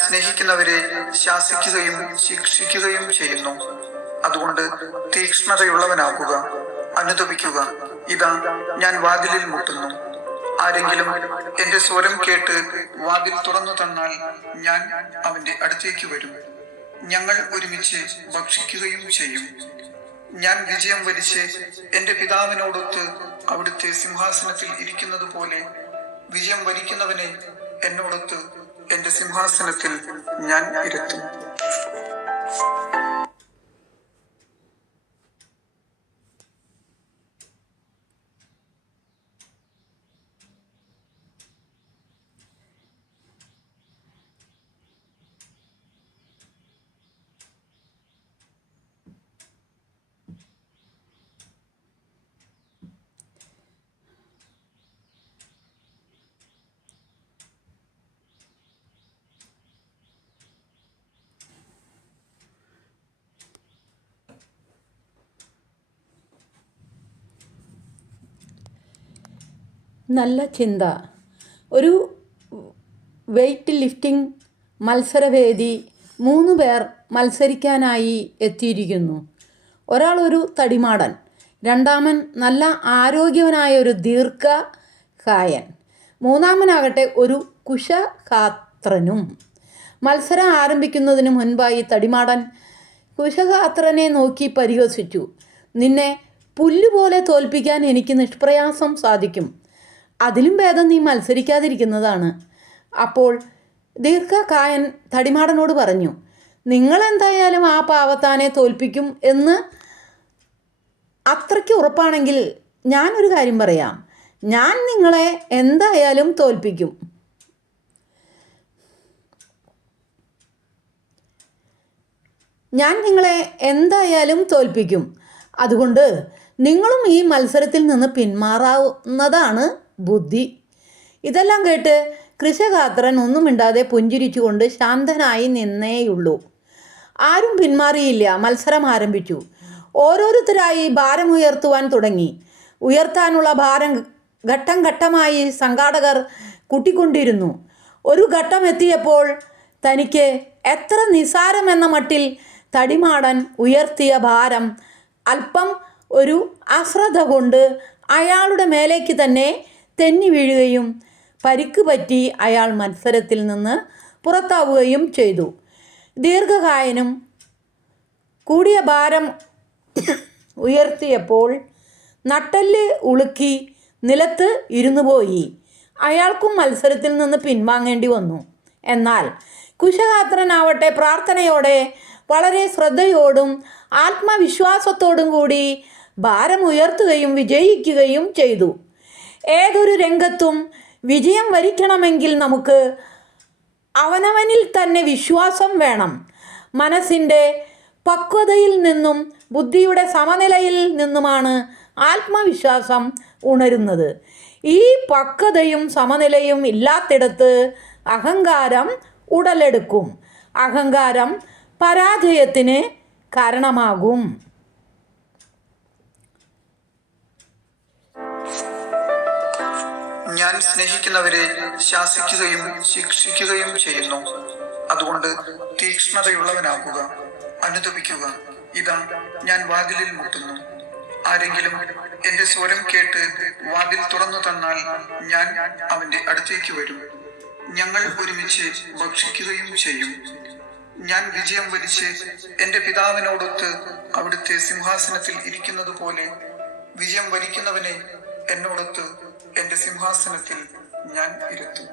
സ്നേഹിക്കുന്നവരെ ശാസിക്കുകയും ശിക്ഷിക്കുകയും ചെയ്യുന്നു. അതുകൊണ്ട് തീക്ഷ്ണതയുള്ളവനാകുക, അനുതപിക്കുക. ഇതാ, ഞാൻ വാതിലിൽ മുട്ടുന്നു. ആരെങ്കിലും എന്റെ സ്വരം കേട്ട് വാതിൽ തുറന്നു തന്നാൽ ഞാൻ അവന്റെ അടുത്തേക്ക് വരും. ഞങ്ങൾ ഒരുമിച്ച് ഭക്ഷിക്കുകയും ചെയ്യും. ഞാൻ വിജയം വരിച്ച് എന്റെ പിതാവിനോടൊത്ത് അവിടുത്തെ സിംഹാസനത്തിൽ ഇരിക്കുന്നത് പോലെ വിജയം വരിക്കുന്നവനെ എന്നോടൊത്ത് എന്റെ സിംഹാസനത്തിൽ ഞാൻ ഇരുത്തും. നല്ല ചിന്ത. ഒരു വെയ്റ്റ് ലിഫ്റ്റിംഗ് മത്സരവേദി 3 പേർ മത്സരിക്കാനായി എത്തിയിരിക്കുന്നു. ഒരാൾ ഒരു തടിമാടൻ, രണ്ടാമൻ നല്ല ആരോഗ്യവനായ ഒരു ദീർഘകായൻ, മൂന്നാമനാകട്ടെ ഒരു കുശഗാത്രനും. മത്സരം ആരംഭിക്കുന്നതിന് മുൻപായി തടിമാടൻ കുശഗാത്രനെ നോക്കി പരിഹസിച്ചു. നിന്നെ പുല്ലുപോലെ തോൽപ്പിക്കാൻ എനിക്ക് നിഷ്പ്രയാസം സാധിക്കും. അതിലും ഭേദം നീ മത്സരിക്കാതിരിക്കുന്നതാണ്. അപ്പോൾ ദീർഘകായൻ തടിമാടനോട് പറഞ്ഞു, നിങ്ങളെന്തായാലും ആ പാവത്താനെ തോൽപ്പിക്കും എന്ന് അത്രയ്ക്ക് ഉറപ്പാണെങ്കിൽ ഞാനൊരു കാര്യം പറയാം. ഞാൻ നിങ്ങളെ എന്തായാലും തോൽപ്പിക്കും. അതുകൊണ്ട് നിങ്ങളും ഈ മത്സരത്തിൽ നിന്ന് പിന്മാറാവുന്നതാണ് ബുദ്ധി. ഇതെല്ലാം കേട്ട് കുശഗാത്രൻ ഒന്നും മിണ്ടാതെ പുഞ്ചിരിച്ചുകൊണ്ട് ശാന്തനായി നിന്നേയുള്ളൂ. ആരും പിന്മാറിയില്ല. മത്സരം ആരംഭിച്ചു. ഓരോരുത്തരായി ഭാരമുയർത്തുവാൻ തുടങ്ങി. ഉയർത്താനുള്ള ഭാരം ഘട്ടം ഘട്ടമായി സംഘാടകർ കൂട്ടിക്കൊണ്ടിരുന്നു. ഒരു ഘട്ടം എത്തിയപ്പോൾ തനിക്ക് എത്ര നിസ്സാരമെന്ന മട്ടിൽ തടിമാടൻ ഉയർത്തിയ ഭാരം അല്പം ഒരു അശ്രദ്ധ കൊണ്ട് അയാളുടെ മേലേക്ക് തന്നെ തെന്നി വീഴുകയും പരിക്ക് പറ്റി അയാൾ മത്സരത്തിൽ നിന്ന് പുറത്താവുകയും ചെയ്തു. ദീർഘകായനും കൂടിയ ഭാരം ഉയർത്തിയപ്പോൾ നട്ടെല്ല് ഉളുക്കി നിലത്ത് ഇരുന്നുപോയി. അയാൾക്കും മത്സരത്തിൽ നിന്ന് പിൻവാങ്ങേണ്ടി വന്നു. എന്നാൽ കുശഗാത്രനാവട്ടെ പ്രാർത്ഥനയോടെ വളരെ ശ്രദ്ധയോടും ആത്മവിശ്വാസത്തോടും കൂടി ഭാരം ഉയർത്തുകയും വിജയിക്കുകയും ചെയ്തു. ഏതൊരു രംഗത്തും വിജയം വരിക്കണമെങ്കിൽ നമുക്ക് അവനവനിൽ തന്നെ വിശ്വാസം വേണം. മനസ്സിൻ്റെ പക്വതയിൽ നിന്നും ബുദ്ധിയുടെ സമനിലയിൽ നിന്നുമാണ് ആത്മവിശ്വാസം ഉണരുന്നത്. ഈ പക്വതയും സമനിലയും ഇല്ലാത്തിടത്ത് അഹങ്കാരം ഉടലെടുക്കും. അഹങ്കാരം പരാജയത്തിന് കാരണമാകും. ഞാൻ സ്നേഹിക്കുന്നവരെ ശാസിക്കുകയും ശിക്ഷിക്കുകയും ചെയ്യുന്നു. അതുകൊണ്ട് തീക്ഷ്ണതയുള്ളവനാകുക, അനുതപിക്കുക. ഇതാ, ഞാൻ വാതിലിൽ മുട്ടുന്നു. ആരെങ്കിലും എന്റെ സ്വരം കേട്ട് വാതിൽ തുറന്നു തന്നാൽ ഞാൻ അവന്റെ അടുത്തേക്ക് വരും. ഞങ്ങൾ ഒരുമിച്ച് ഭക്ഷിക്കുകയും ചെയ്യും. ഞാൻ വിജയം വരിച്ച് എന്റെ പിതാവിനോടൊത്ത് അവിടുത്തെ സിംഹാസനത്തിൽ ഇരിക്കുന്നത് പോലെ വിജയം വരിക്കുന്നവനെ എന്നോടൊത്ത് എന്റെ സിംഹാസനത്തിൽ ഞാൻ ഇരുത്തും.